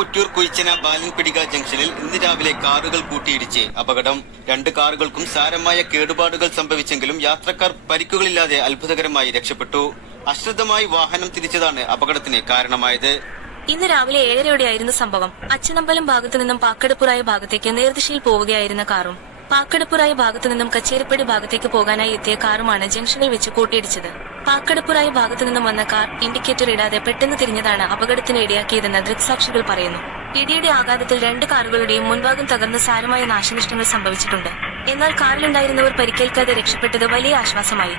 പുറ്റൂർ കുയിച്ചന ബാലൻപിടിക ജംഗ്ഷനിൽ ഇന്ന് രാവിലെ കാറുകൾ കൂട്ടിയിടിച്ച് അപകടം. 2 കാറുകൾക്കും സാരമായ കേടുപാടുകൾ സംഭവിച്ചെങ്കിലും യാത്രക്കാർ പരിക്കുകളില്ലാതെ അത്ഭുതകരമായി രക്ഷപ്പെട്ടു. അശ്രദ്ധമായി വാഹനം തിരിച്ചതാണ് അപകടത്തിന് കാരണമായത്. ഇന്ന് രാവിലെ 7:30യോടെയായിരുന്നു സംഭവം. അച്ചനമ്പലം ഭാഗത്തു നിന്നും പാക്കടപ്പുറായ ഭാഗത്തേക്ക് നേർദിശയിൽ പോവുകയായിരുന്ന കാറും പാക്കടപ്പുറായ ഭാഗത്തു നിന്നും കച്ചേരിപ്പടി ഭാഗത്തേക്ക് പോകാനായി എത്തിയ കാറുമാണ് ജംഗ്ഷനിൽ വെച്ച് കൂട്ടിയിടിച്ചത്. പാക്കടപ്പുറായ ഭാഗത്തു നിന്നും വന്ന കാർ ഇൻഡിക്കേറ്റർ ഇടാതെ പെട്ടെന്ന് തിരിഞ്ഞതാണ് അപകടത്തിന് ഇടയാക്കിയതെന്ന് ദൃക്സാക്ഷികൾ പറയുന്നു. ഇടിയുടെ ആഘാതത്തിൽ 2 കാറുകളുടെയും മുൻഭാഗം തകർന്ന് സാരമായ നാശനഷ്ടങ്ങൾ സംഭവിച്ചിട്ടുണ്ട്. എന്നാൽ കാറിലുണ്ടായിരുന്നവർ പരിക്കേൽക്കാതെ രക്ഷപ്പെട്ടത് വലിയ ആശ്വാസമായി.